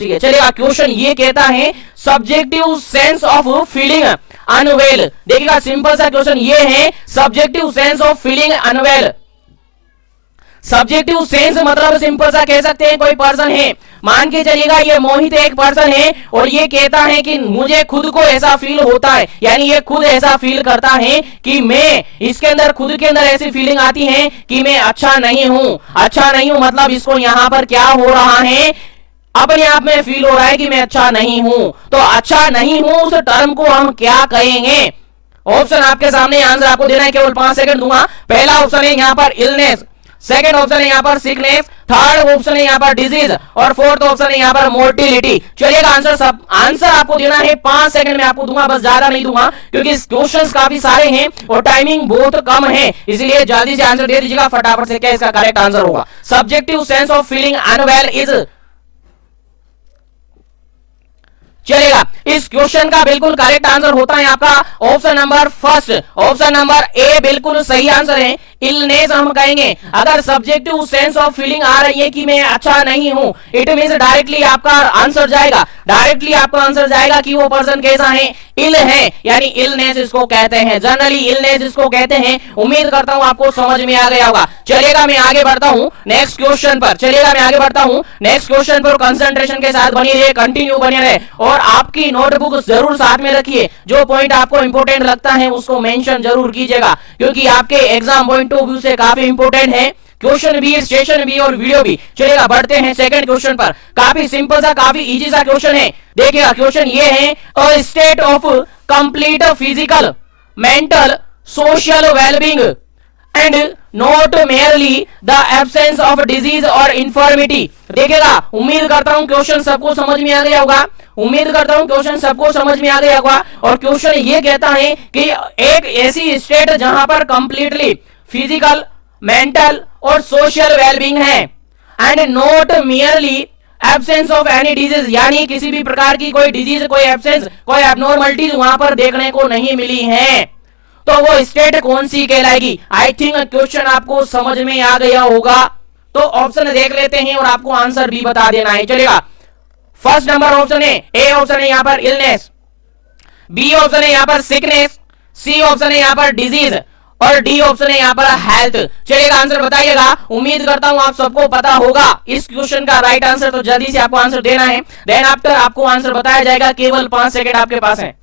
ठीक है, चलिए क्वेश्चन ये कहता है subjective sense of feeling unwell. देखिएगा सिंपल सा क्वेश्चन ये है, subjective sense of feeling unwell. Subjective sense मतलब सिंपल सा कह सकते हैं कोई पर्सन है, मान के चलिएगा ये मोहित एक पर्सन है और ये कहता है कि मुझे खुद को ऐसा फील होता है, यानी ये खुद ऐसा फील करता है कि मैं इसके अंदर खुद के अंदर ऐसी फीलिंग आती है कि मैं अच्छा नहीं हूं। अच्छा नहीं हूं मतलब इसको यहां पर क्या हो रहा है, अपने आप में फील हो रहा है कि मैं अच्छा नहीं हूं। तो अच्छा नहीं हूं उस टर्म को हम क्या कहेंगे? ऑप्शन आपके सामने, आंसर आपको देना है, केवल 5 सेकंड दूंगा। पहला ऑप्शन है यहां पर इलनेस, सेकंड ऑप्शन है यहां पर सिकनेस, थर्ड ऑप्शन है यहां पर डिजीज और फोर्थ ऑप्शन है यहां पर मोर्टिलिटी। चलिएगा आंसर आपको देना है 5 सेकंड में आपको दूंगा, बस ज्यादा नहीं दूंगा क्योंकि क्वेश्चंस काफी सारे हैं और टाइमिंग बहुत कम है, इसलिए जल्दी से आंसर दे दीजिएगा फटाफट से। क्या इसका करेक्ट आंसर होगा? Subjective sense of feeling unwell is, चलेगा इस क्वेश्चन का बिल्कुल करेक्ट आंसर होता है आपका option number first, option number A बिल्कुल सही आंसर है। इलनेस हम कहेंगे अगर सब्जेक्टिव सेंस ऑफ फीलिंग आ रही है कि मैं अच्छा नहीं हूं, इट मींस डायरेक्टली आपका आंसर जाएगा, डायरेक्टली आपका आंसर जाएगा कि वो पर्सन कैसा है, इल है, यानी इलनेस इसको कहते हैं, जनरली इलनेस इसको कहते हैं। उम्मीद करता हूं आपको समझ में आ गया होगा। चलिएगा मैं आगे बढ़ता हूं नेक्स्ट क्वेश्चन पर, चलिएगा मैं आगे बढ़ता हूं नेक्स्ट क्वेश्चन पर। कंसंट्रेशन के साथ बनी रहे, कंटिन्यू बने रहे और आपकी नोटबुक जरूर साथ में रखिए, जो पॉइंट आपको इंपोर्टेंट लगता है उसको मेंशन जरूर कीजिएगा क्योंकि आपके एग्जाम पॉइंट ऑफ व्यू से काफी इंपोर्टेंट है क्वेश्चन भी, स्टेशन भी और वीडियो भी। चलिएगा बढ़ते हैं सेकंड क्वेश्चन पर। काफी सिंपल सा, काफी इजी सा क्वेश्चन है। देखिएगा क्वेश्चन ये है, a state of complete physical, mental, social wellbeing and not merely the absence of disease और इंफॉर्मिटी। देखिएगा उम्मीद करता हूं क्वेश्चन सबको समझ में आ गया होगा, उम्मीद करता हूं क्वेश्चन सबको समझ में आ गया होगा। और क्वेश्चन ये कहता है कि एक ऐसी स्टेट जहां पर कंप्लीटली फिजिकल, मेंटल और सोशल वेलबींग है and not merely absence of any disease, यानी किसी भी प्रकार की कोई डिजीज, कोई एब्सेंस, कोई एबनॉर्मलिटीज वहां पर देखने को नहीं मिली है, तो वो स्टेट कौन सी कहलाएगी? आई थिंक क्वेश्चन आपको समझ में आ गया होगा। तो ऑप्शन देख लेते हैं और आपको आंसर भी बता देना है। चलेगा फर्स्ट नंबर ऑप्शन है, ए ऑप्शन है यहां पर इलनेस, बी ऑप्शन है यहां पर सिकनेस, सी ऑप्शन है यहां पर डिजीज और डी ऑप्शन है यहां पर हेल्थ। चलिएगा आंसर बताइएगा, उम्मीद करता हूं आप सबको पता होगा इस क्वेश्चन का राइट आंसर, तो जल्दी से आपको आंसर देना है, देन आफ्टर आपको आंसर बताया जाएगा, केवल 5 सेकंड आपके पास है।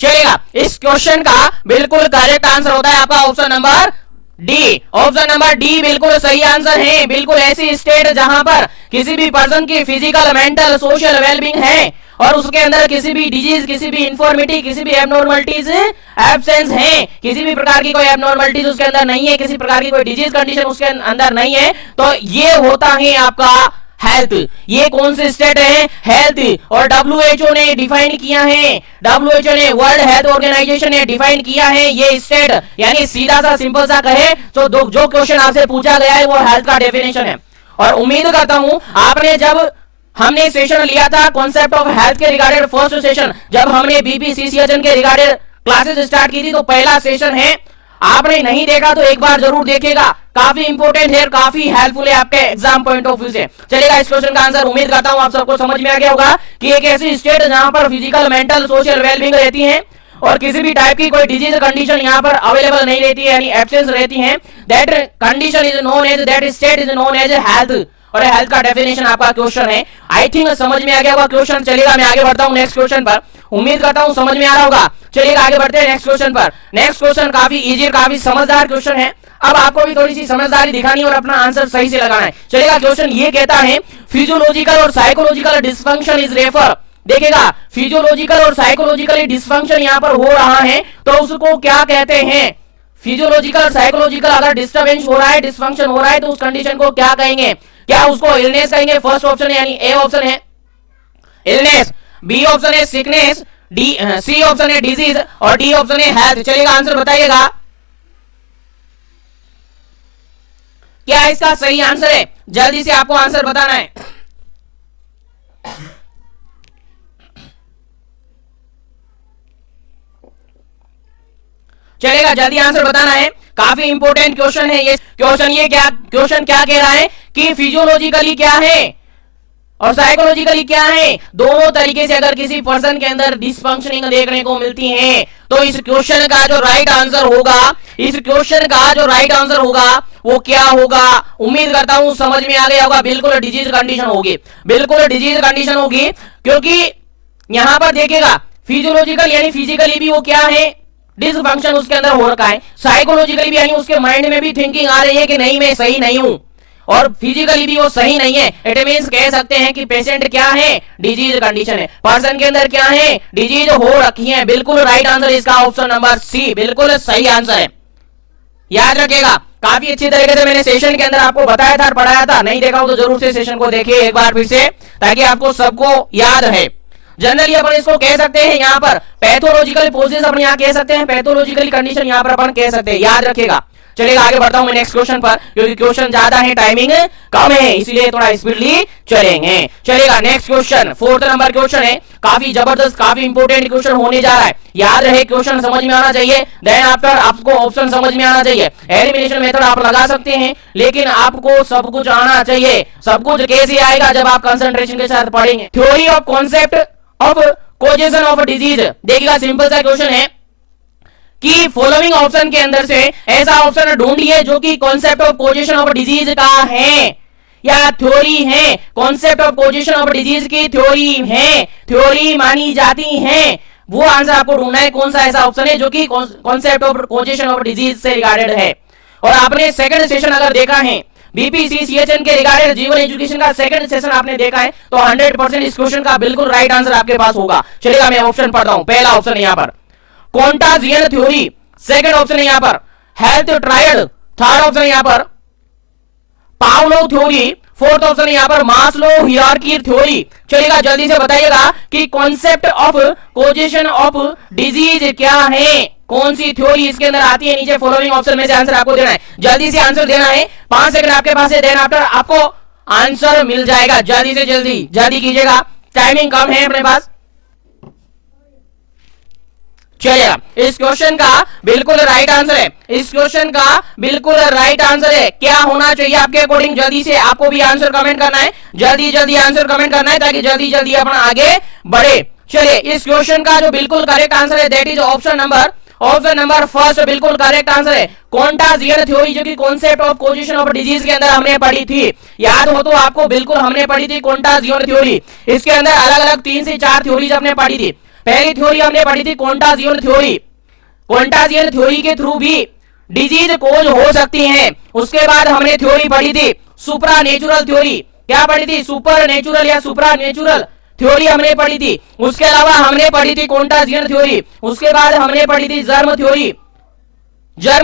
चलेगा इस क्वेश्चन का बिल्कुल करेक्ट आंसर होता है आपका option number D, option number D बिल्कुल सही आंसर है। बिल्कुल ऐसी स्टेट जहां पर किसी भी पर्सन की फिजिकल, मेंटल, सोशल वेलबींग है और उसके अंदर किसी भी डिजीज, किसी भी इंफॉर्मिटी, किसी भी एबनॉर्मलिटीज एब्सेंस है, किसी भी प्रकार की कोई एबनॉर्मलिटीज उसके अंदर नहीं है, किसी प्रकार की कोई डिजीज कंडीशन उसके अंदर नहीं है, तो ये होता है आपका हेल्थ। ये कौन सी स्टेट है? हेल्थ। और WHO ने डिफाइन किया है, WHO ने, वर्ल्ड हेल्थ ऑर्गेनाइजेशन ने डिफाइन किया है ये स्टेट, यानी सीधा सा सिंपल सा कहे तो जो क्वेश्चन आपसे पूछा गया है वो हेल्थ का डेफिनेशन है। और उम्मीद करता हूं आपने, जब हमने सेशन लिया था कॉन्सेप्ट ऑफ हेल्थ के रिगार्डेड, फर्स्ट सेशन जब हमने BPCCHN के रिगार्डेड क्लासेस स्टार्ट की थी, तो पहला सेशन है, आपने नहीं देखा तो एक बार जरूर देखेगा, काफी इंपोर्टेंट है, काफी हेल्पफुल है आपके एग्जाम पॉइंट ऑफ व्यू से। चलेगा इस क्वेश्चन का आंसर उम्मीद करता हूं आप सबको समझ में आ गया होगा कि एक ऐसी स्टेट जहां पर फिजिकल, मेंटल, सोशल वेलबींग रहती है और किसी भी टाइप की कोई डिजीज कंडीशन यहां पर अवेलेबल नहीं रहती है, यानी एब्सेंस रहती है, that condition is known as, that state is known as health. और हेल्थ का डेफिनेशन आपका क्वेश्चन है। आई थिंक समझ में आ गया होगा क्वेश्चन। चलिएगा मैं आगे बढ़ता हूं नेक्स्ट क्वेश्चन पर, उम्मीद करता हूं समझ में आ रहा होगा। चलिएगा आगे बढ़ते हैं नेक्स्ट क्वेश्चन पर। नेक्स्ट क्वेश्चन काफी इजी, काफी समझदार क्वेश्चन है। अब आपको भी थोड़ी सी समझदारी दिखानी और अपना आंसर सही से लगाना है। चलिएगा क्वेश्चन ये कहता है, फिजियोलॉजिकल और साइकोलॉजिकल डिसफंक्शन इज रेफर। देखिएगा फिजियोलॉजिकल और साइकोलॉजिकल डिसफंक्शन यहां पर हो रहा है तो उसको क्या कहते हैं? फिजियोलॉजिकल, साइकोलॉजिकल अगर डिस्टर्बेंस हो रहा है, डिसफंक्शन हो रहा है, तो उस कंडीशन को क्या कहेंगे? क्या उसको इलनेस कहेंगे? फर्स्ट ऑप्शन है, यानी ए ऑप्शन है इलनेस, बी ऑप्शन है सिकनेस, सी ऑप्शन है डिजीज और डी ऑप्शन है हेल्थ। चलिएगा आंसर बताइएगा, क्या इसका सही आंसर है? जल्दी से आपको आंसर बताना है। चलेगा जल्दी आंसर बताना है, काफी इंपोर्टेंट क्वेश्चन है ये क्वेश्चन। ये क्या क्वेश्चन क्या कह रहा है कि फिजियोलॉजिकली क्या है और साइकोलॉजिकली क्या है। दोनों तरीके से अगर किसी पर्सन के अंदर डिसफंक्शनिंग देखने को मिलती है तो इस क्वेश्चन का जो राइट आंसर होगा, इस क्वेश्चन का जो राइट आंसर होगा वो क्या होगा। उम्मीद करता हूं समझ में आ गया होगा। बिल्कुल डिजीज कंडीशन होगी, बिल्कुल डिजीज कंडीशन होगी, क्योंकि यहां पर देखिएगा फिजियोलॉजिकल यानी फिजिकली भी वो क्या है, डिसफंक्शन उसके अंदर हो रखा है। साइकोलॉजिकली भी यानी उसके माइंड में भी थिंकिंग आ रही है कि नहीं मैं सही नहीं हूं, और फिजिकली भी वो सही नहीं है। इट मींस कह सकते हैं कि पेशेंट क्या है, डिजीज कंडीशन है, पर्सन के अंदर क्या है, डिजीज हो रखी है। बिल्कुल राइट आंसर इसका ऑप्शन नंबर सी बिल्कुल सही आंसर है। याद रखिएगा, काफी अच्छी तरीके से मैंने सेशन के अंदर आपको बताया था और पढ़ाया था। नहीं देखा हो तो जरूर से सेशन को देखिए एक बार फिर से, ताकि आपको सबको याद रहे। जनरली अपन इसको कह सकते हैं यहाँ पर पैथोलॉजिकल प्रोसेस, अपन यहाँ कह सकते हैं पैथोलॉजिकल कंडीशन, यहाँ पर अपन कह सकते हैं। याद रखिएगा। चलिए आगे बढ़ता हूं मैं नेक्स्ट क्वेश्चन पर, क्योंकि क्वेश्चन ज्यादा है, टाइमिंग कम है, इसलिए थोड़ा स्पीडली चलेंगे। चलेगा next question, 4th number question है। काफी जबरदस्त, काफी इंपोर्टेंट क्वेश्चन होने जा रहा है। याद रहे क्वेश्चन समझ में आना चाहिए, देन आफ्टर आपको ऑप्शन समझ में आना चाहिए। एलिमिनेशन मेथड आप लगा सकते हैं, लेकिन आपको सब कुछ आना चाहिए। सब कुछ कैसे आएगा, जब आप कंसंट्रेशन के साथ पढ़ेंगे। Theory of concept of causation of disease. देखिएगा सिंपल सा क्वेश्चन है कि फॉलोइंग ऑप्शन के अंदर से ऐसा ऑप्शन ढूंढिए जो कि concept of position of disease का है या थ्योरी है। Concept of position of disease की थ्योरी है, थ्योरी मानी जाती है, वो आंसर आपको ढूंढना है। कौन सा ऐसा ऑप्शन है जो कि concept of position of disease से रिगार्डेड है। और आपने सेकंड सेशन अगर देखा है बीपीसी सीएचएन के रिगार्डेड जीवन एजुकेशन का सेकंड सेशन आपने देखा है, तो 100% इस क्वेश्चन का बिल्कुल राइट आंसर आपके पास होगा। चलिएगा मैं ऑप्शन पढ़ता हूं। पहला ऑप्शन यहाँ पर कॉन्टाजियन थ्योरी, सेकंड ऑप्शन है यहां पर हेल्थ ट्रायड, थर्ड ऑप्शन है यहां पर पावलोव थ्योरी, फोर्थ ऑप्शन है यहां पर मास्लो हियरार्की थ्योरी। चलिएगा जल्दी से बताइएगा कि concept of causation of disease क्या है, कौन सी थ्योरी इसके अंदर आती है। नीचे फॉलोइंग ऑप्शन में से आंसर आपको देना है, जल्दी से आंसर देना है। 5 सेकंड आपके पास है, देन आफ्टर आपको आंसर मिल जाएगा। जल्दी से जल्दी कीजिएगा, टाइमिंग कम है अपने पास। चलिएगा इस क्वेश्चन का बिल्कुल राइट आंसर है, इस क्वेश्चन का बिल्कुल राइट आंसर है। क्या होना चाहिए आपके अकॉर्डिंग, जल्दी से आपको भी आंसर कमेंट करना है, जल्दी आंसर कमेंट करना है, ताकि जल्दी अपना आगे बढ़े। चलिए इस क्वेश्चन का जो बिल्कुल करेक्ट आंसर है that is option number first बिल्कुल करेक्ट आंसर है। कॉन्टाजियन थ्योरी जो कि concept of position of disease के अंदर हमने पढ़ी थी, याद हो तो आपको, बिल्कुल हमने पढ़ी थी कॉन्टाजियन थ्योरी। इसके अंदर अलग अलग 3 से 4 थ्योरीज हमने पढ़ी थी। पहली थ्योरी हमने पढ़ी थी कॉन्टाजियन थ्योरी, कॉन्टाजियन थ्योरी के थ्रू भी डिजीज कोज हो सकती हैं। उसके बाद हमने थ्योरी पढ़ी थी सुपरा नेचुरल थ्योरी, क्या पढ़ी थी, सुपर नेचुरल या सुपरा नेचुरल थ्योरी हमने पढ़ी थी। उसके अलावा हमने पढ़ी थी कॉन्टाजियन थ्योरी, उसके बाद हमने पढ़ी थी जर्म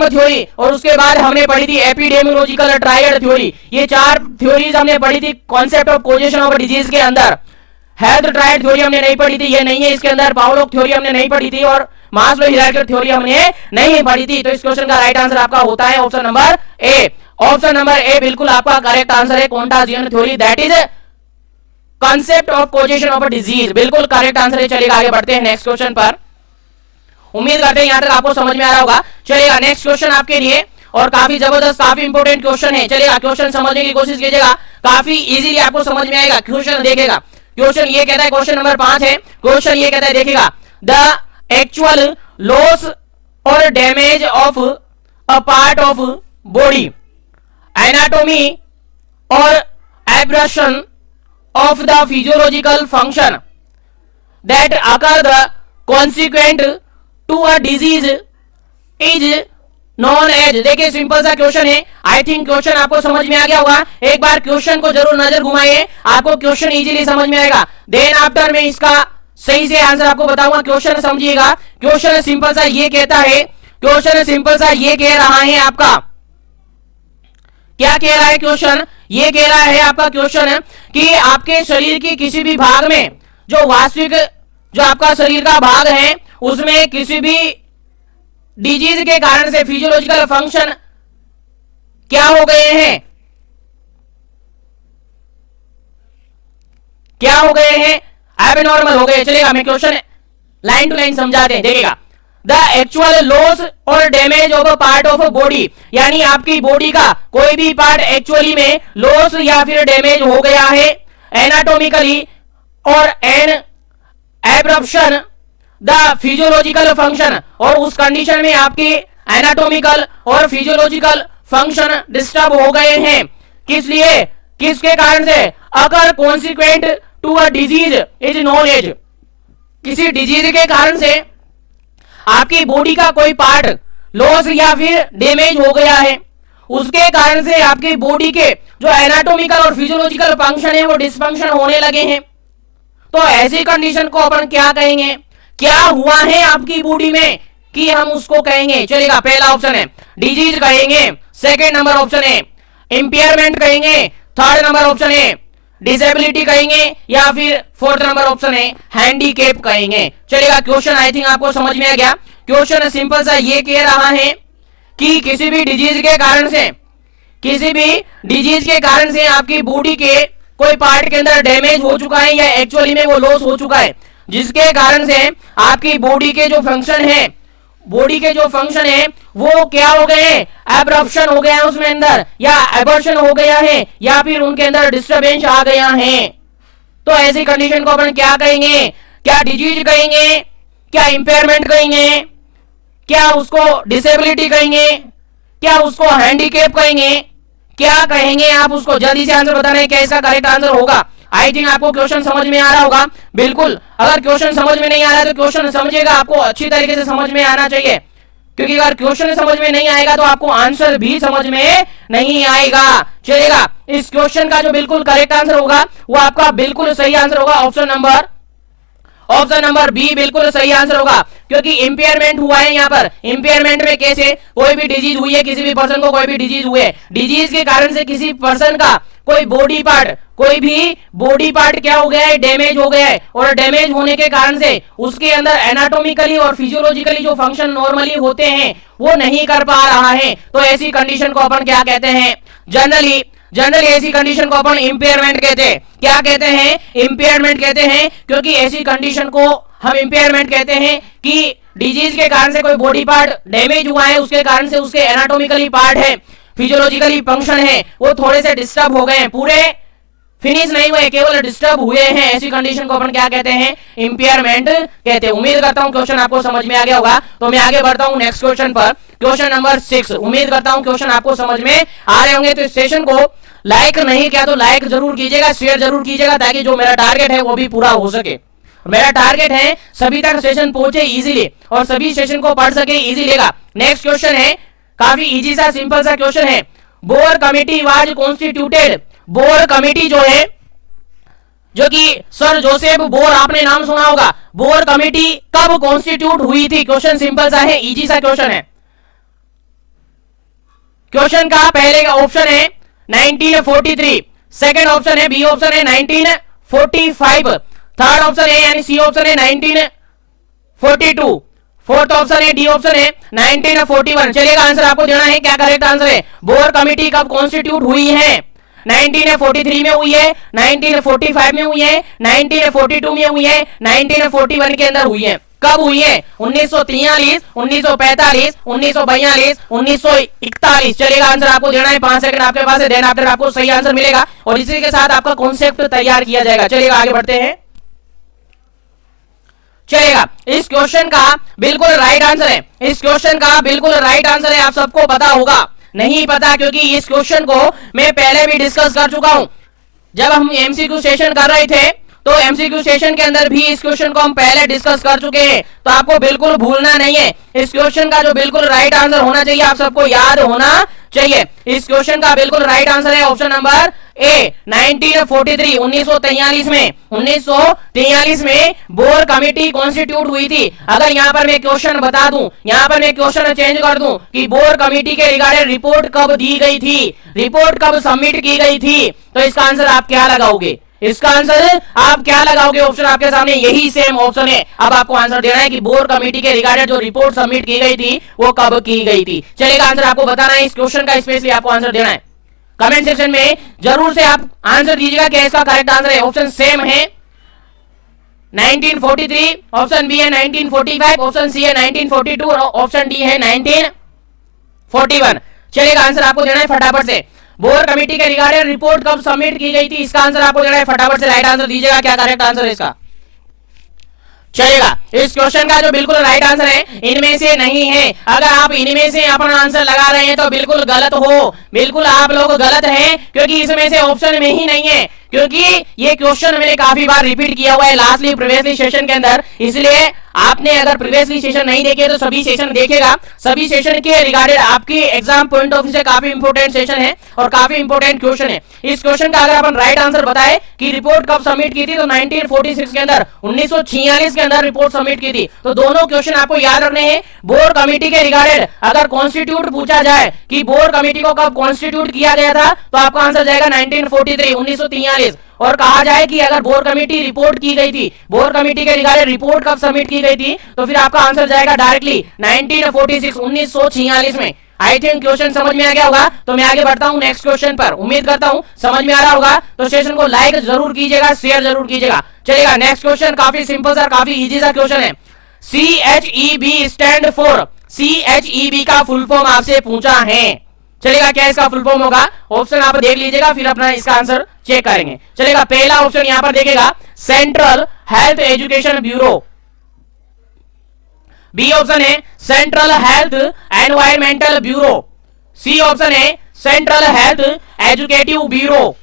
थ्योरी, और उसके बाद हमने पढ़ी थी एपिडेमियोलॉजिकल ट्रायड थ्योरी। ये 4 थ्योरीज हमने पढ़ी थी concept of causation of disease के अंदर। हेल्थ ट्रायड थ्योरी हमने नहीं पढ़ी थी, ये नहीं है इसके अंदर। पावलोव थ्योरी हमने नहीं पढ़ी थी, और मास्लो हियरार्की थ्योरी हमने नहीं पढ़ी थी। तो इस क्वेश्चन का राइट आंसर आपका होता है option number A. Option number A बिल्कुल आपका करेक्ट आंसर है, contagion theory that is concept of causation of disease, बिल्कुल करेक्ट आंसर है। चलिएगा आगे बढ़ते हैं नेक्स्ट क्वेश्चन पर। उम्मीद करते हैं यहां तक आपको समझ में आ रहा होगा। चलिएगा नेक्स्ट क्वेश्चन आपके लिए, और काफी जबरदस्त, काफी इंपोर्टेंट क्वेश्चन है। चलिएगा क्वेश्चन समझने की कोशिश कीजिएगा, काफी इजीली आपको समझ में आएगा। क्वेश्चन देखिएगा, क्वेश्चन ये कहता है, क्वेश्चन नंबर 5 है। क्वेश्चन ये कहता है, देखिएगा द एक्चुअल लॉस और damage of a part of body, anatomy और abrasion of the physiological function that occur the consequent to a disease is known as. देखिए सिंपल सा क्वेश्चन है, आई थिंक क्वेश्चन आपको समझ में आ गया होगा। एक बार क्वेश्चन को जरूर नजर घुमाइए, आपको क्वेश्चन इजीली समझ में आएगा। देन आफ्टर में इसका सही से आंसर आपको बताऊंगा। क्वेश्चन समझिएगा, क्वेश्चन सिंपल सा ये कहता है, क्वेश्चन सिंपल सा ये कह रहा है आपका, क्या कह रहा है क्वेश्चन, ये कह रहा है आपका क्वेश्चन कि आपके शरीर की किसी भी भाग में, जो वास्तविक जो आपका शरीर का भाग है, उसमें किसी भी डिजीज के कारण से फिजियोलॉजिकल फंक्शन क्या हो गए हैं, क्या हो गए हैं, एबनॉर्मल हो गए। चलेगा मैं क्वेश्चन लाइन टू लाइन समझाते हैं। देखिएगा द एक्चुअल लॉस और damage of a part of body, यानी आपकी बॉडी का कोई भी पार्ट एक्चुअली में लॉस या फिर डैमेज हो गया है एनाटोमिकली, और an abruption the physiological function, और उस कंडीशन में आपकी एनाटोमिकल और फिजियोलॉजिकल फंक्शन डिस्टर्ब हो गए हैं। किस लिए, किसके कारण से, अगर consequent to a disease is known as, किसी डिजीज के कारण से आपकी बॉडी का कोई पार्ट लॉस या फिर डैमेज हो गया है, उसके कारण से आपकी बॉडी के जो एनाटॉमिकल और फिजियोलॉजिकल फंक्शन है वो डिसफंक्शन होने लगे हैं। तो ऐसी कंडीशन को अपन क्या कहेंगे, क्या हुआ है आपकी बॉडी में कि हम उसको कहेंगे। चलेगा, पहला ऑप्शन है डिजीज कहेंगे, सेकेंड नंबर ऑप्शन है इंपेयरमेंट कहेंगे, थर्ड नंबर ऑप्शन है डिसेबिलिटी कहेंगे, या फिर फोर्थ नंबर ऑप्शन है हैंडीकैप कहेंगे। चलेगा, क्वेश्चन आई थिंक आपको समझ में आ गया। क्वेश्चन सिंपल सा ये कह रहा है कि किसी भी डिजीज के कारण से, किसी भी डिजीज के कारण से आपकी बॉडी के कोई पार्ट के अंदर डैमेज हो चुका है या एक्चुअली में वो लॉस हो चुका है, जिसके कारण से आपकी बॉडी के जो फंक्शन है, बॉडी के जो फंक्शन है वो क्या हो गए, एब्रप्शन हो गया है उसमें अंदर, या एबर्शन हो गया है, या फिर उनके अंदर डिस्टर्बेंस आ गया है। तो ऐसी कंडीशन को अपन क्या कहेंगे, क्या डिजीज कहेंगे, क्या इंपेयरमेंट कहेंगे, क्या उसको डिसेबिलिटी कहेंगे, क्या उसको हैंडीकैप कहेंगे, क्या कहेंगे आप उसको, जल्दी से आंसर बताना है क्या इसका करेक्ट आंसर होगा। आई थिंक आपको क्वेश्चन समझ में आ रहा होगा। बिल्कुल, अगर क्वेश्चन समझ में नहीं आ रहा है तो क्वेश्चन समझिएगा, आपको अच्छी तरीके से समझ में आना चाहिए, क्योंकि अगर क्वेश्चन समझ में नहीं आएगा तो आपको आंसर भी समझ में नहीं आएगा। चलेगा, इस क्वेश्चन का जो बिल्कुल करेक्ट आंसर होगा वो आपका बिल्कुल सही आंसर होगा ऑप्शन नंबर बी बिल्कुल सही आंसर होगा, क्योंकि इंपेयरमेंट हुआ है यहाँ पर। इंपेयरमेंट में कैसे, कोई भी डिजीज हुई है, किसी भी पर्सन को कोई भी डिजीज हुई है, डिजीज के कारण से किसी पर्सन का कोई बॉडी पार्ट, कोई भी बॉडी पार्ट क्या हो गया है, डैमेज हो गया है, और डैमेज होने के कारण से उसके अंदर एनाटॉमिकली और फिजियोलॉजिकली जो फंक्शन नॉर्मली होते हैं वो नहीं कर पा रहा है। तो ऐसी कंडीशन को अपन क्या कहते हैं, जनरली ऐसी कंडीशन को अपन इंपेयरमेंट कहते हैं। क्या कहते हैं, इंपेयरमेंट कहते हैं, क्योंकि ऐसी कंडीशन को हम इंपेयरमेंट कहते हैं कि डिजीज के कारण से कोई बॉडी पार्ट डैमेज हुआ है, उसके कारण से उसके एनाटॉमिकली पार्ट है, फिजियोलॉजिकली फंक्शन है, वो थोड़े से डिस्टर्ब हो गए हैं, पूरे फिनिश नहीं हुए, केवल डिस्टर्ब हुए हैं। ऐसी कंडीशन को अपन क्या कहते हैं, इंपेयरमेंट कहते हैं। उम्मीद करता हूं क्वेश्चन आपको समझ में आ गया होगा। तो मैं आगे बढ़ता हूं नेक्स्ट क्वेश्चन पर, क्वेश्चन नंबर 6। उम्मीद करता हूं क्वेश्चन आपको समझ में आ रहे होंगे। तो इस सेशन को लाइक नहीं किया तो लाइक जरूर कीजिएगा, शेयर जरूर कीजिएगा, ताकि जो मेरा टारगेट है वो भी पूरा हो सके। मेरा टारगेट है सभी तक सेशन पहुंचे इजीली, और सभी सेशन को पढ़ सके इजीली। नेक्स्ट क्वेश्चन है काफी इजी सा, सिंपल सा क्वेश्चन है। Bore committee was constituted, bore committee जो है, जो कि सर जोसेफ बोर, आपने नाम सुना होगा, बोर कमिटी कब कॉन्स्टिट्यूट हुई थी। क्वेश्चन सिंपल सा है, इजी सा क्वेश्चन है। क्वेश्चन का पहले का ऑप्शन है 1943, सेकंड ऑप्शन है बी ऑप्शन है 1945, थर्ड ऑप्शन है यानी सी ऑप्शन है 1942, फोर्थ ऑप्शन है डी ऑप्शन है 1941। चलिएगा, आंसर आपको देना है, क्या करेक्ट आंसर है। बोर कमिटी कब कॉन्स्टिट्यूट हुई है, 1943 में हुई है, 1945 में हुई है, 1942 में हुई है, 1941 के अंदर हुई है। कब हुई है, 1943, 1945, 1942, 1941। चलेगा, आंसर आपको देना है, 5 सेकंड आपके पास है, देन आफ्टर आपको सही आंसर मिलेगा और इसी के साथ आपका कॉन्सेप्ट तैयार किया जाएगा। चलिएगा, आगे बढ़ते हैं। चलेगा, इस क्वेश्चन का बिल्कुल राइट आंसर है, इस क्वेश्चन का बिल्कुल राइट आंसर है, आप सबको पता होगा। नहीं पता, क्योंकि इस क्वेश्चन को मैं पहले भी डिस्कस कर चुका हूं। जब हम एमसीक्यू सेशन कर रहे थे तो एमसीक्यू सेशन के अंदर भी इस क्वेश्चन को हम पहले डिस्कस कर चुके हैं, तो आपको बिल्कुल भूलना नहीं है। इस क्वेश्चन का जो बिल्कुल राइट आंसर होना चाहिए, आप सबको याद होना चाहिए। इस क्वेश्चन का बिल्कुल राइट आंसर है ऑप्शन नंबर ए, 1943, 1943 में बोर कमेटी कॉन्स्टिट्यूट हुई थी। अगर यहाँ पर मैं क्वेश्चन बता दूं, यहाँ पर मैं क्वेश्चन चेंज कर दूं कि बोर कमेटी के रिगार्डेड रिपोर्ट कब दी गई थी, रिपोर्ट कब सबमिट की गई थी, तो इसका आंसर आप क्या लगाओगे, इसका आंसर आप क्या लगाओगे। ऑप्शन आपके सामने यही सेम ऑप्शन है। अब आपको आंसर देना है कि बोर कमेटी के रिगार्डेड जो रिपोर्ट सबमिट की गई थी वो कब की गई थी। चलेगा, आंसर आपको बताना है, इस क्वेश्चन का स्पेशली आपको आंसर देना है। कमेंट सेक्शन में जरूर से आप आंसर दीजिएगा कि इसका करेक्ट आंसर है। ऑप्शन सेम है, 1943, ऑप्शन बी है 1945, ऑप्शन सी है 1942 और ऑप्शन डी है 1941। चलिएगा आंसर आपको देना है फटाफट से। बोर कमेटी के रिगार्डिंग रिपोर्ट कब सबमिट की गई थी, इसका आंसर आपको देना है फटाफट से। राइट आंसर दीजिएगा, क्या करेक्ट आंसर है इसका। चलेगा, इस क्वेश्चन का जो बिल्कुल राइट आंसर है इनमें से नहीं है। अगर आप इनमें से अपना आंसर लगा रहे हैं तो बिल्कुल गलत हो, बिल्कुल आप लोग गलत हैं, क्योंकि इसमें से ऑप्शन में ही नहीं है। क्योंकि ये क्वेश्चन मैंने काफी बार रिपीट किया हुआ है लास्टली प्रीवियसली सेशन के अंदर, इसलिए आपने अगर प्रीवियसली सेशन नहीं देखे तो सभी सेशन देखेगा। सभी सेशन के रिगार्डेड आपके एग्जाम पॉइंट ऑफ व्यू से काफी इंपोर्टेंट सेशन है और काफी इंपोर्टेंट क्वेश्चन है। इस क्वेश्चन का अगर अपन राइट आंसर बताए कि रिपोर्ट कब सबमिट की थी, तो 1946 के अंदर, 1946 के अंदर रिपोर्ट सबमिट की थी। तो दोनों क्वेश्चन आपको याद रखने हैं। बोर कमेटी के रिगार्डेड अगर कॉन्स्टिट्यूट पूछा जाए कि बोर कमेटी को कब कॉन्स्टिट्यूट किया गया था, तो आपका आंसर जाएगा 1943, 1943। और कहा जाए कि अगर बोर कमेटी रिपोर्ट की गई थी, बोर कमेटी के रिगार्डिंग रिपोर्ट कब सबमिट की गई थी, तो फिर आपका आंसर जाएगा डायरेक्टली 1946, 1946 में। आई थिंक क्वेश्चन समझ में आ गया होगा, तो मैं आगे बढ़ता हूं नेक्स्ट क्वेश्चन पर। उम्मीद करता हूं समझ में आ रहा होगा, तो सेशन को लाइक जरूर कीजिएगा, शेयर जरूर कीजिएगा। चलेगा, नेक्स्ट क्वेश्चन काफी सिंपल सा, काफी इजी सा क्वेश्चन है। CHEB स्टैंड फॉर, CHEB का फुल फॉर्म आपसे पूछा है। चलेगा, क्या इसका फुल फॉर्म होगा, ऑप्शन आप देख लीजिएगा, फिर अपना इसका आंसर चेक करेंगे। चलेगा, पहला ऑप्शन यहां पर देखेगा central health education bureau, B option है central health environmental bureau, C option है central health educative bureau,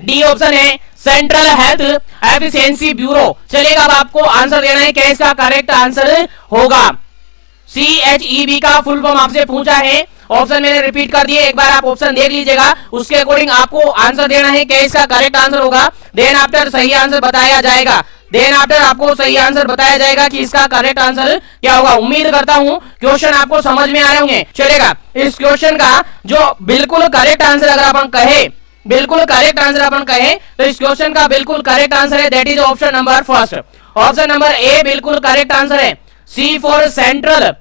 D option है सेंट्रल हेल्थ एफिशिएंसी ब्यूरो। चलेगा, अब आपको आंसर देना है, क्या इसका करेक्ट आंसर होगा। CHEB का फुल फॉर्म आपसे पूछा है, ऑप्शन मैंने रिपीट कर दिए, एक बार आप ऑप्शन देख लीजिएगा, उसके अकॉर्डिंग आपको आंसर देना है, क्या इसका करेक्ट आंसर होगा। देन आफ्टर सही आंसर बताया जाएगा, देन आफ्टर आपको सही आंसर बताया जाएगा कि इसका करेक्ट आंसर क्या होगा। उम्मीद करता हूं क्वेश्चन आपको समझ में आ रहे होंगे। चलेगा, इस क्वेश्चन का जो बिल्कुल करेक्ट आंसर अगर अपन कहे, बिल्कुल करेक्ट आंसर अपन कहे, तो इस क्वेश्चन का बिल्कुल करेक्ट आंसर है, that is option number first. Option number A बिल्कुल करेक्ट आंसर है। C for central,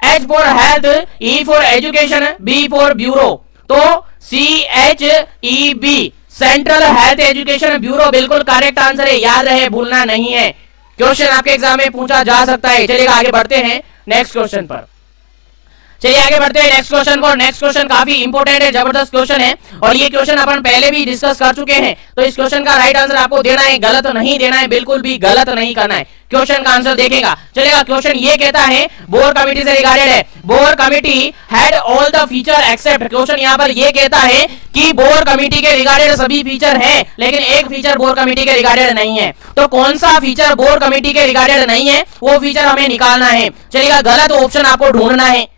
H for health, E for education, B for bureau. तो CHEB central health education bureau बिल्कुल करेक्ट आंसर है, याद रहे, भूलना नहीं है। क्वेश्चन आपके एग्जाम में पूछा जा सकता है। चलिएगा, आगे बढ़ते हैं नेक्स्ट क्वेश्चन पर। चलिए आगे बढ़ते हैं नेक्स्ट क्वेश्चन को। नेक्स्ट क्वेश्चन काफी इंपोर्टेंट है, जबरदस्त क्वेश्चन है, और ये क्वेश्चन अपन पहले भी डिस्कस कर चुके हैं। तो इस क्वेश्चन का राइट आंसर आपको देना है, गलत नहीं देना है, बिल्कुल भी गलत नहीं करना है। क्वेश्चन का आंसर देखेगा। चलेगा, क्वेश्चन ये कहता है, बोर कमेटी से रिगार्डेड है, Bhore committee had all the feature except. Question यहाँ पर ये कहता है कि बोर कमेटी के रिगार्डेड सभी फीचर हैं, लेकिन एक फीचर बोर कमेटी के रिगार्डेड नहीं है। तो कौन सा फीचर बोर कमेटी के रिगार्डेड नहीं है, वो फीचर हमें निकालना है। चलेगा, गलत ऑप्शन आपको ढूंढना है।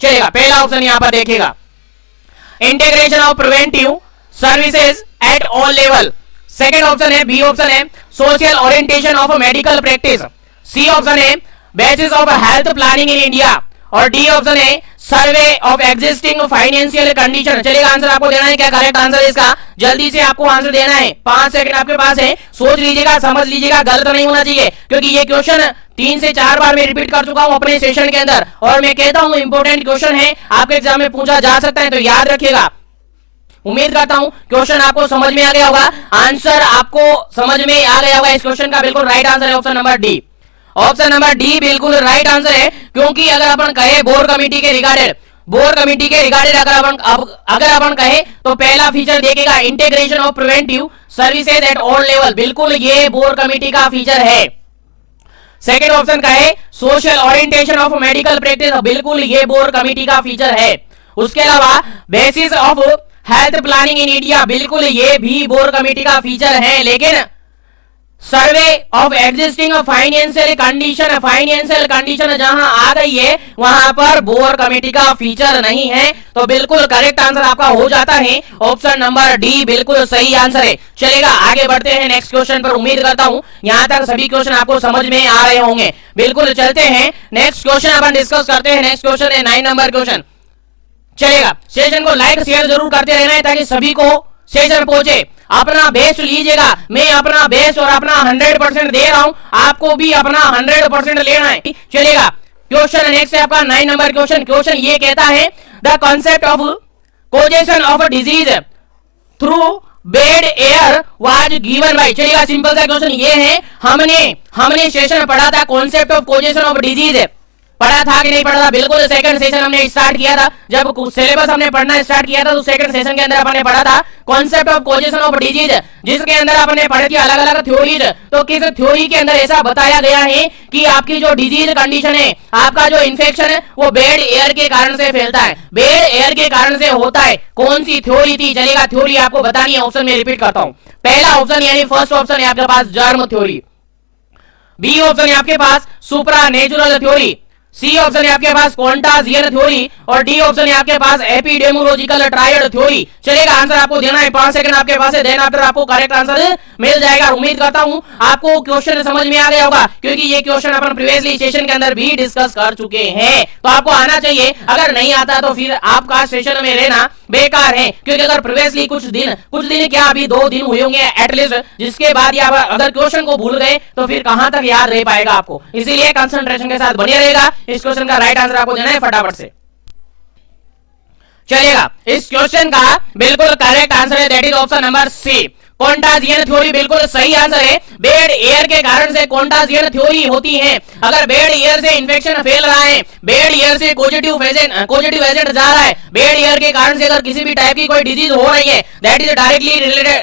चलेगा, पहला ऑप्शन यहां पर देखेगा, integration of preventive services at all level. Second option है, बी ऑप्शन है social orientation of medical practice, C option है basis of health planning in India, और डी ऑप्शन है survey of existing financial condition. चलेगा, answer आपको देना है, क्या करेक्ट आंसर है इसका, जल्दी से आपको आंसर देना है। 5 सेकंड आपके पास है, सोच लीजिएगा, समझ लीजिएगा, गलत नहीं होना चाहिए, क्योंकि ये क्वेश्चन 3 से 4 बार मैं रिपीट कर चुका हूं अपने सेशन के अंदर, और मैं कहता हूं इंपोर्टेंट क्वेश्चन है, आपके एग्जाम में पूछा जा सकता है, तो याद रखिएगा। उम्मीद करता हूं क्वेश्चन आपको समझ में आ गया होगा, आंसर आपको समझ में आ गया होगा। इस क्वेश्चन का बिल्कुल राइट आंसर है option number D. Option number D बिल्कुल राइट आंसर है, क्योंकि अगर अपन कहे बोर कमेटी के रिगार्डेड, बोर कमेटी के रिगार्डेड अगर अपन कहे, तो पहला फीचर देखेगा integration of preventive services at all level, बिल्कुल ये बोर कमेटी का फीचर है। सेकेंड ऑप्शन का है social orientation of medical practice, बिल्कुल ये बोर कमेटी का फीचर है। उसके अलावा basis of health planning in India, बिल्कुल ये भी बोर कमेटी का फीचर है। लेकिन सर्वे ऑफ एग्जिस्टिंग फाइनेंशियल कंडीशन जहां आ गई है, वहां पर बोर कमेटी का फीचर नहीं है। तो बिल्कुल करेक्ट आंसर आपका हो जाता है ऑप्शन नंबर डी, बिल्कुल सही आंसर है। चलेगा, आगे बढ़ते हैं नेक्स्ट क्वेश्चन पर। उम्मीद करता हूं यहां तक सभी क्वेश्चन आपको समझ में आ रहे होंगे। बिल्कुल चलते हैं नेक्स्ट क्वेश्चन, अपन डिस्कस करते हैं। नेक्स्ट क्वेश्चन है 9 नंबर क्वेश्चन। चलेगा, सेशन को लाइक शेयर जरूर करते रहना है, ताकि सभी को सेशन पहुंचे। अपना बेस्ट लीजिएगा, मैं अपना बेस्ट और अपना 100% दे रहा हूं, आपको भी अपना 100% लेना है। चलेगा, क्वेश्चन नेक्स्ट है आपका 9 नंबर क्वेश्चन। क्वेश्चन ये कहता है, the concept of causation of disease through bed air was given by. चलिएगा सिंपल सा क्वेश्चन ये है, हमने सेशन में पढ़ा था concept of causation of disease, पढ़ा था कि नहीं पढ़ा था? बिल्कुल सेकंड सेशन हमने स्टार्ट किया था, जब सिलेबस हमने पढ़ना स्टार्ट किया था तो सेकंड सेशन के अंदर हमने पढ़ा था concept of causation of disease, जिसके अंदर आपने पढ़ी थी अलग अलग थ्योरीज। तो किस थ्योरी के अंदर ऐसा बताया गया है कि आपकी जो डिजीज कंडीशन है, आपका जो इन्फेक्शन है वो बेड एयर के कारण से फैलता है, बेड एयर के कारण से होता है। कौन सी थ्योरी थी? चलेगा थ्योरी आपको बतानी है, ऑप्शन में रिपीट करता हूं। पहला ऑप्शन यानी फर्स्ट ऑप्शन है आपके पास जर्म थ्योरी, बी ऑप्शन है आपके पास सुप्रा नेचुरल थ्योरी, सी ऑप्शन है आपके पास कॉन्टाजियन थ्योरी और डी ऑप्शन है आपके पास एपिडेमियोलॉजिकल ट्रायड थ्योरी। चलेगा आंसर आपको देना है, 5 सेकंड आपके पास है, देन आफ्टर आपको करेक्ट आंसर मिल जाएगा। उम्मीद करता हूं आपको क्वेश्चन समझ में आ गया होगा, क्योंकि ये क्वेश्चन अपन प्रीवियसली सेशन के अंदर भी डिस्कस कर चुके हैं, तो आपको आना चाहिए। अगर नहीं आता तो फिर आपका सेशन में रहना बेकार है, क्योंकि अगर प्रीवियसली कुछ दिन क्या अभी 2 दिन हुए होंगे एटलीस्ट, जिसके बाद अगर क्वेश्चन को भूल गए तो फिर कहां तक याद रह पाएगा आपको। इसीलिए कंसंट्रेशन के साथ बने रहेगा। इस क्वेश्चन का राइट आंसर आपको देना है फटाफट से। चलिएगा इस क्वेश्चन का बिल्कुल करेक्ट आंसर है, that is option number C, contagion theory बिल्कुल सही आंसर है। बेड एयर के कारण से कॉन्टाजियन थ्योरी होती है। अगर बेड एयर से इंफेक्शन फैल रहा है, बेड एयर से पॉजिटिव एजेंट जा रहा है, बेड एयर के कारण से अगर किसी भी टाइप की कोई डिजीज हो रही है, that is directly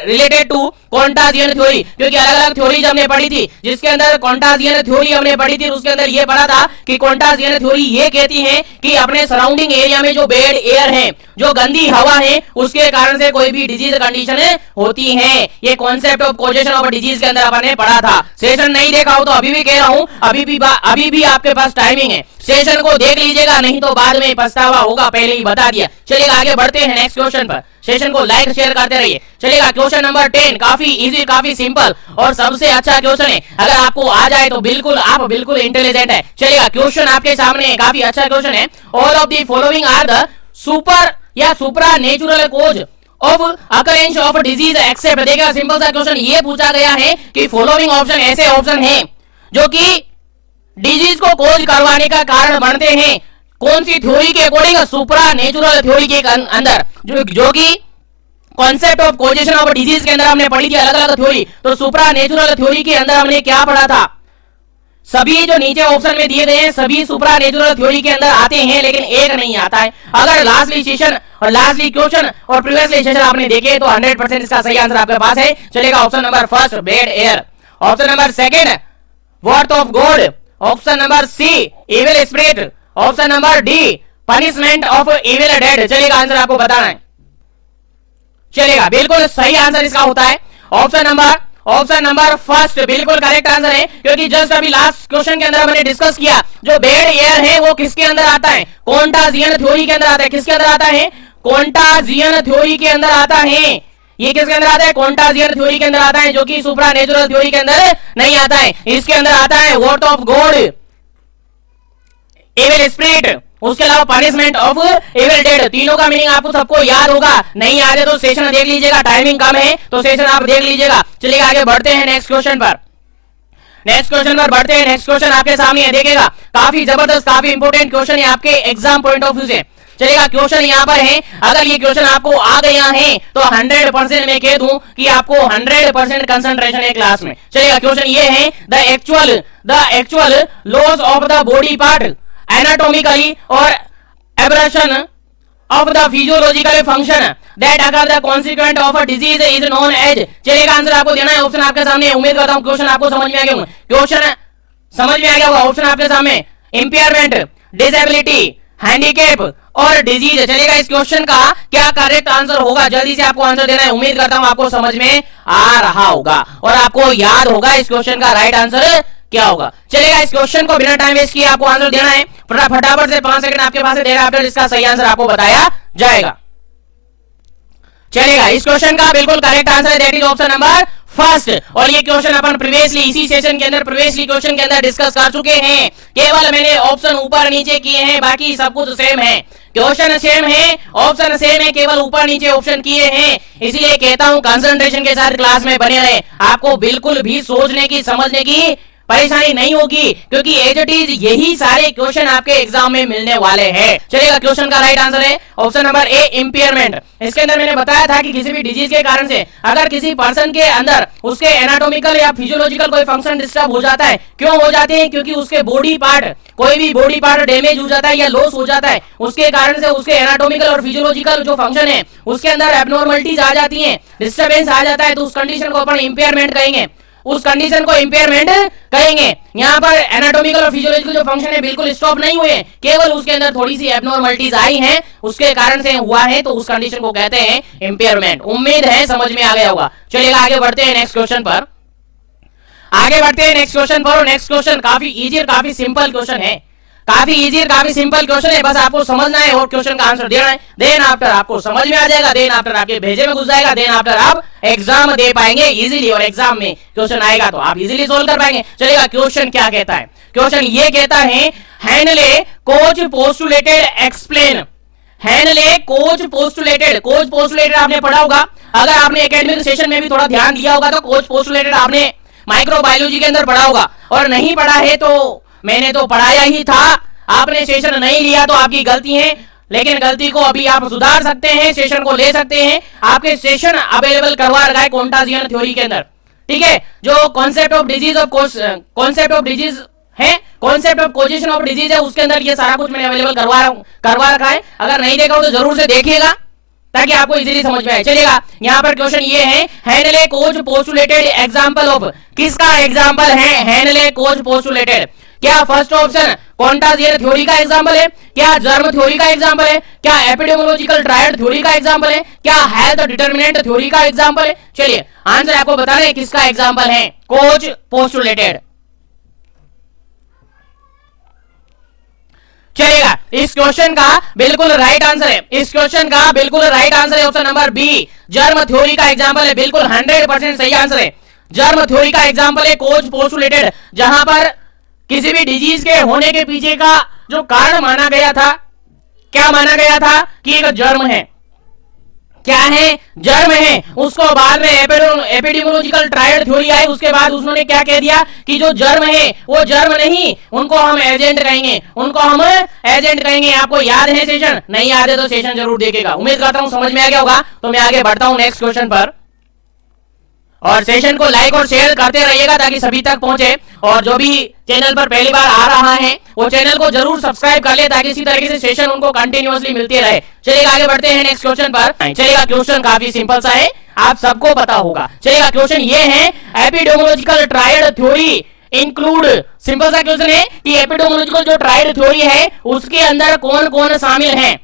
related to contagion theory. क्योंकि अलग अलग थ्योरीज हमने पढ़ी थी, जिसके अंदर कॉन्टाजियन थ्योरी हमने पढ़ी थी, उसके अंदर ये पढ़ा था कि कॉन्टाजियन थ्योरी ये कहती है कि अपने सराउंडिंग एरिया में जो बेड एयर है, जो गंदी हवा है, उसके कारण से कोई भी डिजीज कंडीशन होती है। ये concept of causation of disease के अंदर आपने पढ़ा था। सेशन नहीं देखा हो तो अभी भी कह रहा हूं, अभी भी आपके पास टाइमिंग है, सेशन को देख लीजिएगा, नहीं तो बाद में पछतावा होगा, पहले ही बता दिया। चलिएगा आगे बढ़ते हैं नेक्स्ट क्वेश्चन पर, सेशन को लाइक शेयर करते रहिए। चलिएगा क्वेश्चन नंबर 10, काफी इजी, काफी सिंपल और सबसे अच्छा क्वेश्चन है। अगर आपको आ जाए तो आप बिल्कुल इंटेलिजेंट है। चलिएगा क्वेश्चन आपके सामने है, काफी अच्छा क्वेश्चन है। All of the following are the super या supra natural cause of occurrence of disease except. देखिएगा सिंपल सा क्वेश्चन ये पूछा गया है कि फॉलोइंग ऑप्शन ऐसे ऑप्शन हैं जो कि डिजीज को कोज करवाने का कारण बनते हैं। कौन सी थ्योरी के अकॉर्डिंग? सुप्रा नेचुरल थ्योरी के अंदर, जो कि concept of causation of disease के अंदर हमने पढ़ी थी अलग अलग थ्योरी। तो सुप्रा नेचुरल थ्योरी के अंदर हमने क्या पढ़ा था? सभी जो नीचे ऑप्शन में दिए गए हैं सभी सुप्रा नेचुरल थ्योरी के अंदर आते हैं, लेकिन एक नहीं आता है। अगर लास्टली सेशन और लास्टली क्वेश्चन और प्रीवियसली सेशन आपने देखे तो 100% इसका सही आंसर आपके पास है। चलेगा option number first bad air, option number second wrath of God, option number C evil spirit, option number D punishment of evil deed. चलेगा आंसर आपको बताना है। चलेगा बिल्कुल सही आंसर इसका होता है ऑप्शन नंबर फर्स्ट, बिल्कुल करेक्ट आंसर है। क्योंकि जस्ट अभी लास्ट क्वेश्चन के अंदर हमने डिस्कस किया जो बेड एयर है वो किसके अंदर आता है? कॉन्टाजियन थ्योरी के अंदर आता है। किसके अंदर आता है? कॉन्टाजियन थ्योरी के अंदर आता है। ये किसके अंदर आता है? कॉन्टाजियन थ्योरी के अंदर आता है, जो कि सुप्रा नेचुरल थ्योरी के अंदर नहीं आता है। इसके अंदर आता है worth of God, evil spirit, उसके अलावा पनिशमेंट ऑफ इविल डेड। तीनों का मीनिंग आपको सबको याद होगा, नहीं याद है तो सेशन देख लीजिएगा, टाइमिंग कम है तो सेशन आप देख लीजिएगा। चलिए आगे बढ़ते हैं नेक्स्ट क्वेश्चन पर बढ़ते हैं। नेक्स्ट क्वेश्चन आपके सामने है, देखिएगा काफी जबरदस्त, काफी इंपोर्टेंट क्वेश्चन है आपके एग्जाम पॉइंट ऑफ व्यू से। चलेगा क्वेश्चन यहाँ पर है, अगर ये क्वेश्चन आपको आ गया है तो 100% मैं कह दूं कि आपको 100% कंसंट्रेशन है क्लास में। चलेगा क्वेश्चन ये है, the actual loss of the body part anatomically और abrasion of the physiological function that occur the consequent of a disease is known as. चलेगा आंसर आपको देना है, ऑप्शन आपके सामने। उम्मीद करता हूं क्वेश्चन आपको समझ में आ गया होगा, क्वेश्चन समझ में आ गया होगा। ऑप्शन आपके सामने इंपेयरमेंट, डिसेबिलिटी, हैंडीकैप और डिजीज। चलेगा इस क्वेश्चन का क्या करेक्ट आंसर होगा? जल्दी से आपको आंसर देना है। उम्मीद करता हूं आपको समझ में आ रहा होगा और आपको याद होगा इस क्वेश्चन का राइट आंसर क्या होगा। चलेगा इस क्वेश्चन को बिना टाइम वेस्ट किए आपको आंसर देना है। फटाफट से 5 सेकंड आपके पास है, देर आफ्टर इसका सही आंसर आपको बताया जाएगा। चलेगा इस क्वेश्चन का बिल्कुल करेक्ट आंसर है, that is option number first. और ये क्वेश्चन अपन प्रीवियसली इसी सेशन के अंदर प्रीवियसली क्वेश्चन के अंदर डिस्कस कर चुके हैं। केवल मैंने ऑप्शन ऊपर नीचे किए हैं, बाकी सब कुछ सेम है। क्वेश्चन सेम है, ऑप्शन सेम है, केवल ऊपर नीचे ऑप्शन किए हैं। इसलिए कहता हूं कंसंट्रेशन के साथ क्लास में बने रहे। आपको बिल्कुल भी सोचने की समझने की परेशानी नहीं होगी, क्योंकि एज इट इज यही सारे क्वेश्चन आपके एग्जाम में मिलने वाले हैं। चलेगा, क्वेश्चन का राइट आंसर है ऑप्शन नंबर ए, इंपेयरमेंट। इसके अंदर मैंने बताया था कि किसी भी डिजीज के कारण से अगर किसी पर्सन के अंदर उसके एनाटॉमिकल या फिजियोलॉजिकल कोई फंक्शन डिस्टर्ब हो जाता है, क्यों हो जाते हैं, क्योंकि उसके बॉडी पार्ट, कोई भी बॉडी पार्ट डैमेज हो जाता है या लॉस हो जाता है, उसके कारण से उसके एनाटॉमिकल और फिजियोलॉजिकल जो फंक्शन है उसके अंदर एब्नॉर्मलिटीज आ जाती हैं, डिस्टर्बेंस आ जाता है, तो उस कंडीशन को अपन इंपेयरमेंट कहेंगे, उस कंडीशन को इंपेयरमेंट कहेंगे। यहाँ पर एनाटॉमिकल और फिजियोलॉजिकल जो फंक्शन है बिल्कुल स्टॉप नहीं हुए, केवल उसके अंदर थोड़ी सी एब्नॉर्मलिटीज आई हैं, उसके कारण से हुआ है, तो उस कंडीशन को कहते हैं इंपेयरमेंट। उम्मीद है समझ में आ गया होगा। चलिए आगे बढ़ते हैं नेक्स्ट क्वेश्चन पर। आगे बढ़ते हैं नेक्स्ट क्वेश्चन पर। नेक्स्ट क्वेश्चन काफी इजी और काफी सिंपल क्वेश्चन है, काफी इजी और काफी सिंपल क्वेश्चन है, बस आपको समझना है और क्वेश्चन का आंसर देना है। देन आफ्टर आपको समझ में आ जाएगा, देन आफ्टर आपके भेजे में घुस जाएगा, देन आफ्टर आप एग्जाम दे पाएंगे इजीली, और एग्जाम में क्वेश्चन आएगा तो आप इजीली सोल्व कर पाएंगे। चलेगा, क्वेश्चन क्या कहता है? क्वेश्चन ये कहता है, handle coach postulated explain. Handle coach postulated, coach postulated आपने पढ़ा होगा, अगर आपने एकेडमिक सेशन में भी थोड़ा ध्यान दिया होगा तो कोच पोस्टुलेटेड आपने माइक्रोबायोलॉजी के अंदर पढ़ा होगा, और नहीं पढ़ा है तो मैंने तो पढ़ाया ही था, आपने सेशन नहीं लिया तो आपकी गलती है, लेकिन गलती को अभी आप सुधार सकते हैं, सेशन को ले सकते हैं। आपके सेशन अवेलेबल करवा रखा है कॉन्टाजियन थ्योरी के अंदर, ठीक है, जो concept of disease of concept of disease है, concept of causation of disease है, उसके अंदर ये सारा कुछ मैंने अवेलेबल करवा रखा है। अगर नहीं देखा हो तो जरूर से देखिएगा ताकि आपको इजीली समझ में आए। चलिएगा, यहाँ पर क्वेश्चन ये है, handle coach postulated example of, किसका एग्जांपल है हैंडले कोच पोस्टुलेटेड? क्या फर्स्ट ऑप्शन कॉन्टाजियन थ्योरी का एग्जांपल है, क्या जर्म थ्योरी का एग्जांपल है, क्या एपिडेमोलॉजिकल ट्रायड थ्योरी का एग्जांपल है, क्या हेल्थ डिटरमिनेंट थ्योरी का एग्जांपल है? चलिए आंसर आपको बता रहे हैं किसका एग्जांपल है, कोच पोस्टुलेटेड। चलेगा, इस क्वेश्चन का बिल्कुल राइट आंसर है, इस क्वेश्चन का बिल्कुल राइट आंसर है option number B, germ theory का एग्जांपल है, बिल्कुल 100% सही आंसर है। जर्म थ्योरी का एग्जांपल है कोच पोस्टुलेटेड, जहां पर किसी भी डिजीज के होने के पीछे का जो कारण माना गया था, क्या माना गया था कि एक जर्म है, क्या है, जर्म है। उसको बाद में एपिडेमियोलॉजिकल ट्रायड थ्योरी आई, उसके बाद उन्होंने क्या कह दिया कि जो जर्म है वो जर्म नहीं, उनको हम एजेंट कहेंगे, उनको हम एजेंट कहेंगे। आपको याद है सेशन? नहीं याद है तो सेशन जरूर देखेगा। उम्मीद करता हूं समझ में आ गया होगा। तो मैं आगे बढ़ता हूं नेक्स्ट क्वेश्चन पर, और सेशन को लाइक और शेयर करते रहिएगा ताकि सभी तक पहुंचे, और जो भी चैनल पर पहली बार आ रहा है वो चैनल को जरूर सब्सक्राइब कर ले ताकि इसी तरीके से सेशन उनको कंटिन्यूअसली मिलते रहे। चलिए आगे बढ़ते हैं नेक्स्ट क्वेश्चन पर। चलिएगा, क्वेश्चन काफी सिंपल सा है, आप सबको पता होगा। चलिएगा, क्वेश्चन ये है, epidemiological triad theory include, simple सा क्वेश्चन है कि एपिडेमियोलॉजिकल जो ट्रायड थ्योरी है उसके अंदर कौन कौन शामिल है?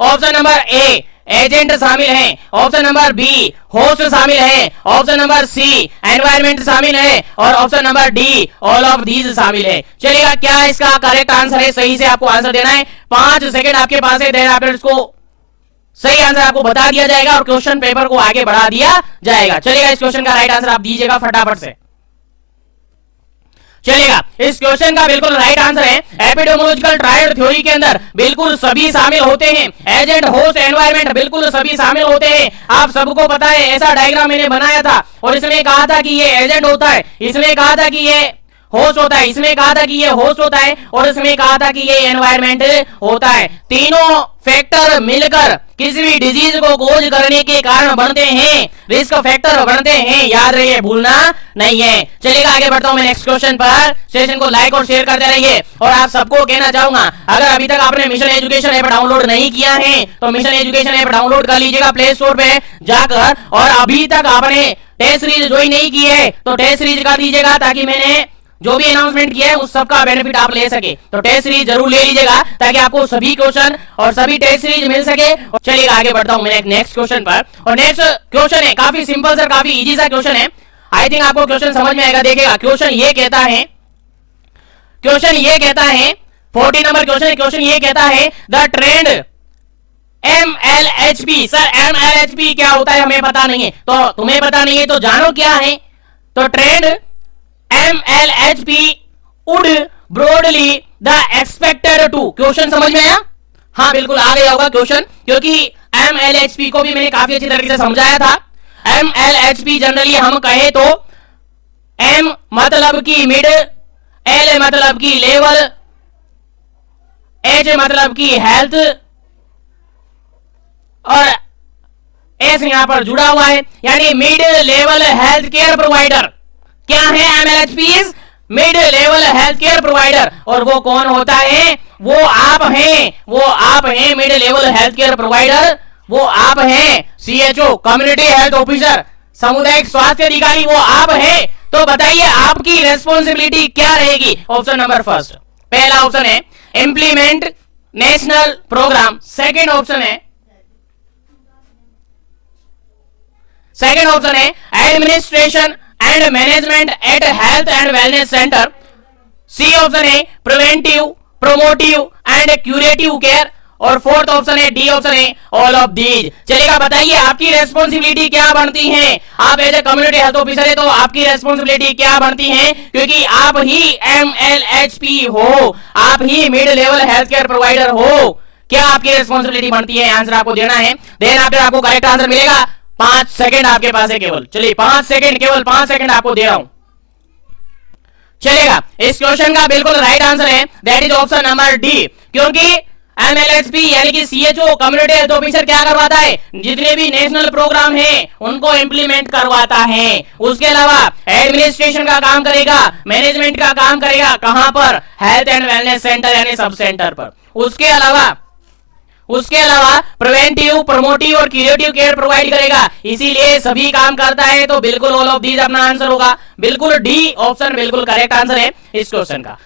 ऑप्शन नंबर ए एजेंट शामिल है, ऑप्शन नंबर बी होस्ट शामिल है, ऑप्शन नंबर सी एनवायरमेंट शामिल है, और option number D all of these शामिल है। चलिएगा, क्या इसका करेक्ट आंसर है? सही से आपको आंसर देना है, 5 सेकंड आपके पास है, देन आपने इसको सही आंसर आपको बता दिया जाएगा और क्वेश्चन पेपर को आगे बढ़ा दिया जाएगा। चलिएगा, इस क्वेश्चन का राइट आंसर आप दीजिएगा फटाफट से। चलेगा, इस क्वेश्चन का बिल्कुल राइट आंसर है, एपिडेमियोलॉजिकल ट्रायड थ्योरी के अंदर बिल्कुल सभी शामिल होते हैं, एजेंट होस्ट एनवायरनमेंट बिल्कुल सभी शामिल होते हैं। आप सबको पता है, ऐसा डायग्राम मैंने बनाया था और इसमें कहा था कि ये एजेंट होता है, इसमें कहा था कि ये होस्ट होता है, इसमें कहा था कि ये होस्ट होता है, और इसमें कहा था कि ये एनवायरनमेंट होता है। तीनों फैक्टर मिलकर किसी भी डिजीज को खोज करने के कारण बनते हैं, रिस्क फैक्टर बनते हैं, याद रहिए, भूलना नहीं है। चलिएगा, आगे बढ़ता हूं मैं नेक्स्ट क्वेश्चन पर। सेशन को लाइक और शेयर करते रहिए, और आप सबको कहना चाहूंगा, अगर अभी तक आपने मिशन एजुकेशन ऐप डाउनलोड नहीं किया है तो मिशन एजुकेशन ऐप डाउनलोड कर लीजिएगा प्ले स्टोर पे जाकर, और अभी तक आपने टेस्ट सीरीज ज्वाइन नहीं की है तो टेस्ट सीरीज कर दीजिएगा ताकि मैंने जो भी अनाउंसमेंट किया है उस सबका बेनिफिट आप ले सके। तो टेस्ट सीरीज जरूर ले लीजिएगा ताकि आपको सभी क्वेश्चन और सभी टेस्ट सीरीज मिल सके। चलिएगा, आगे बढ़ता हूं मैं नेक्स्ट क्वेश्चन पर, और नेक्स्ट क्वेश्चन है काफी सिंपल सा, काफी इजी सा क्वेश्चन है, आई थिंक आपको क्वेश्चन समझ में आएगा। देखिएगा, क्वेश्चन ये कहता है, क्वेश्चन ये कहता है 40 नंबर क्वेश्चन, क्वेश्चन ये कहता है, the trend MLHP। Sir MLHP क्या होता है हमें पता नहीं है, तो तुम्हें पता नहीं है तो जानो क्या है। तो trend MLHP would broadly the expected to, question समझ में आया? हाँ बिल्कुल आ गया होगा क्वेश्चन, क्योंकि MLHP को भी मैंने काफी अच्छी तरीके से समझाया था। MLHP जनरली हम कहे तो एम मतलब की मिड, एल मतलब की लेवल, एच मतलब की हेल्थ और एस यहां पर जुड़ा हुआ है, यानी mid level health care provider. क्या है MLHPs? Mid level health care provider. और वो कौन होता है? वो आप हैं, वो आप हैं mid level health care provider, वो आप हैं सीएचओ कम्युनिटी हेल्थ ऑफिसर, सामुदायिक स्वास्थ्य अधिकारी, वो आप हैं। तो बताइए आपकी रेस्पॉन्सिबिलिटी क्या रहेगी? ऑप्शन नंबर फर्स्ट, पहला ऑप्शन है implement national programme, second option है administration and management at health and wellness centre, C option है preventive, promotive and curative care, और फोर्थ ऑप्शन है डी ऑप्शन है ऑल ऑफ दीज। चलेगा, बताइए आपकी रेस्पॉन्सिबिलिटी क्या बनती है? आप as a community health officer है तो आपकी रेस्पॉन्सिबिलिटी क्या बनती है? क्योंकि आप ही एमएलएचपी हो, आप ही mid level health care provider हो। क्या आपकी रेस्पॉन्सिबिलिटी बनती है? आंसर आपको देना है, देन आफ्टर आपको करेक्ट आंसर मिलेगा। 5 सेकंड आपके पास है केवल, चलिए 5 सेकंड, केवल 5 सेकंड आपको दे रहा हूं। चलेगा, इस क्वेश्चन का बिल्कुल राइट आंसर है that is option number D, क्योंकि एमएलएचपी यानी कि सीएचओ कम्युनिटी हेल्थ ऑफिसर क्या करवाता है? जितने भी नेशनल प्रोग्राम है उनको इंप्लीमेंट करवाता है। उसके अलावा एडमिनिस्ट्रेशन का काम करेगा, मैनेजमेंट का काम करेगा, कहां पर? हेल्थ एंड वेलनेस सेंटर यानी सब सेंटर पर। उसके अलावा प्रिवेंटिव, प्रोमोटिव और क्यूरेटिव केयर प्रोवाइड करेगा, इसीलिए सभी काम करता है। तो बिल्कुल ऑल ऑफ दीज अपना आंसर होगा, बिल्कुल डी ऑप्शन बिल्कुल करेक्ट आंसर है इस क्वेश्चन का।